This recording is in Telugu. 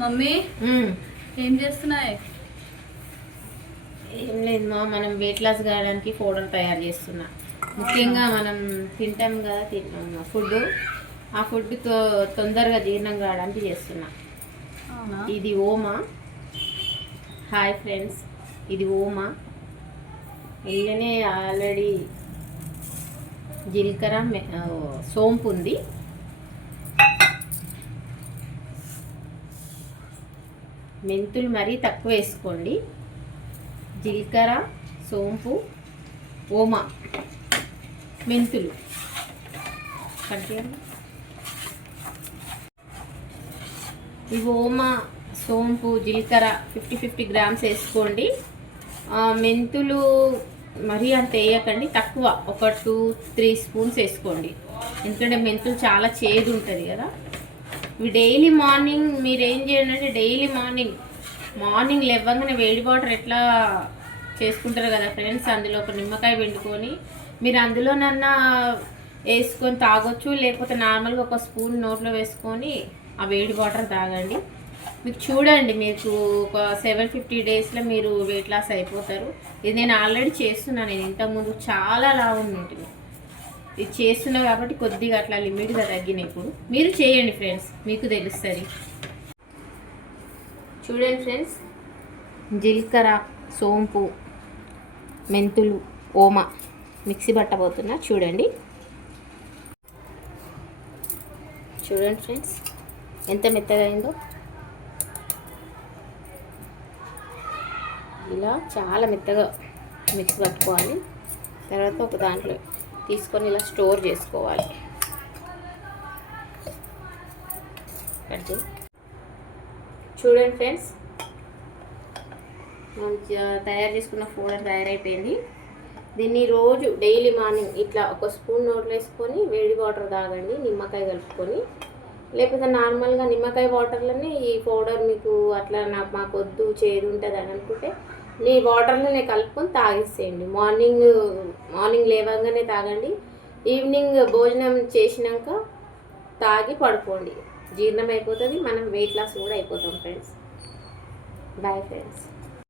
మమ్మీ ఏం చేస్తున్నాయి? ఏం లేదు మా, మనం వెయిట్ లాస్ కావడానికి పౌడర్ తయారు చేస్తున్నా. ముఖ్యంగా మనం తింటాం కదా, ఫుడ్, ఆ ఫుడ్ తొందరగా జీర్ణం కావడానికి చేస్తున్నా. ఇది ఓమా. హాయ్ ఫ్రెండ్స్, ఇది ఓమా. ఇందులోనే ఆల్రెడీ జీలకర్ర, సోంపు ఉంది. మెంతులు మరీ తక్కువ వేసుకోండి. జీలకర్ర, సోంపు, ఓమా, మెంతులు ఇవి ఓమా, సోంపు, జీలకర్ర 50-50 గ్రామ్స్ వేసుకోండి. మెంతులు మరీ అంత వేయకండి, తక్కువ, ఒక 2-3 స్పూన్స్ వేసుకోండి. ఎందుకంటే మెంతులు చాలా చేదు ఉంటుంది కదా. ఇవి డైలీ మార్నింగ్ మీరు ఏం చేయండి అంటే, డైలీ మార్నింగ్ లేవగానే వేడి వాటర్ ఎట్లా చేసుకుంటారు కదా ఫ్రెండ్స్, అందులో ఒక నిమ్మకాయ పిండుకొని మీరు అందులోనన్నా వేసుకొని తాగొచ్చు. లేకపోతే నార్మల్గా ఒక స్పూన్ నోట్లో వేసుకొని ఆ వేడి వాటర్ తాగండి. మీకు చూడండి, మీకు ఒక 750 డేస్లో మీరు వెయిట్ లాస్ అయిపోతారు. ఇది నేను ఆల్రెడీ చేస్తున్నాను. నేను ఇంతకుముందు చాలా లావు ఉంటుంది. ఇది చేస్తున్నా కాబట్టి కొద్దిగా అట్లా లిమిట్గా తగ్గినాయి. ఇప్పుడు మీరు చేయండి ఫ్రెండ్స్, మీకు తెలుస్తుంది. చూడండి ఫ్రెండ్స్, జీలకర్ర, సోంపు, మెంతులు, ఓమా మిక్సీ పట్టబోతున్నా. చూడండి ఫ్రెండ్స్ ఎంత మెత్తగా అయిందో. ఇలా చాలా మెత్తగా మిక్సీ పట్టుకోవాలి. తర్వాత ఒక దాంట్లో తీసుకొని ఇలా స్టోర్ చేసుకోవాలి. చూడండి ఫ్రెండ్స్, మనం తయారు చేసుకున్న పౌడర్ తయారైపోయింది. దీన్ని రోజు డైలీ మార్నింగ్ ఇట్లా ఒక స్పూన్ నోట్లో వేసుకొని వేడి వాటర్ తాగండి, నిమ్మకాయ కలుపుకొని. లేకపోతే నార్మల్గా నిమ్మకాయ వాటర్లోనే ఈ పౌడర్ మీకు అట్లా మాకు వద్దు, చేదు ఉంటుంది అని అనుకుంటే ఈ వాటర్లోనే కలుపుకొని తాగేసేయండి. మార్నింగ్ లేవగానే తాగండి. ఈవినింగ్ భోజనం చేసినాక తాగి పడుకోండి. జీర్ణం అయిపోతుంది, మనం వెయిట్ లాస్ కూడా అయిపోతాం ఫ్రెండ్స్. Bye friends.